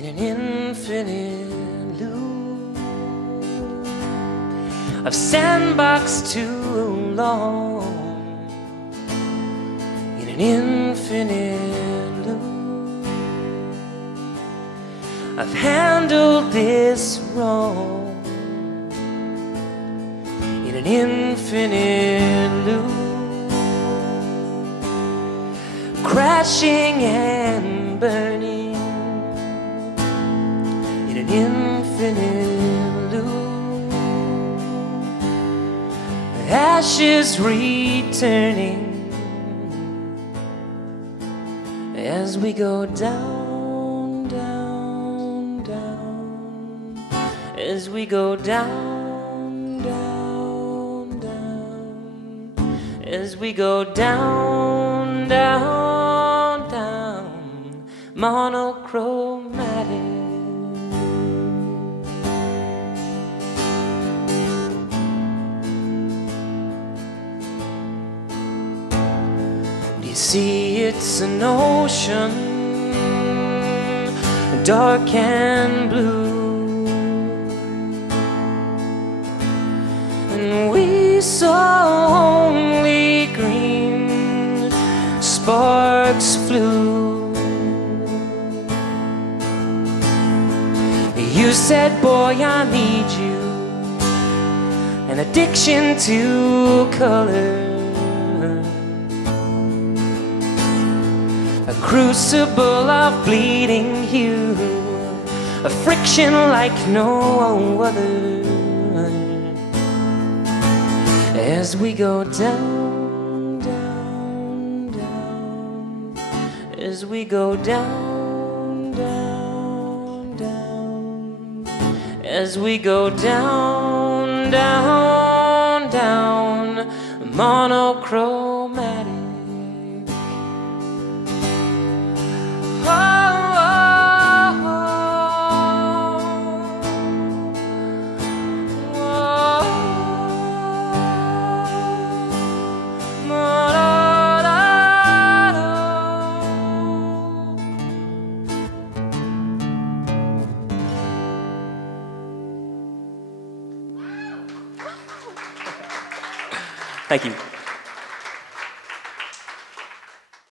in an infinite loop of sandbox too long, in an infinite loop. I've handled this wrong, in an infinite loop, crashing and burning in an infinite loop, ashes returning as we go down, down, down, as we go down, down, down, as we go down, down, down, monochromatic. Do you see it's an ocean, dark and blue, and we saw only green sparks flew. You said, boy, I need you, an addiction to color, a crucible of bleeding hue, a friction like no other, as we go down, down, down, as we go down, down, down, as we go down, down, down, monochromatic. Thank you.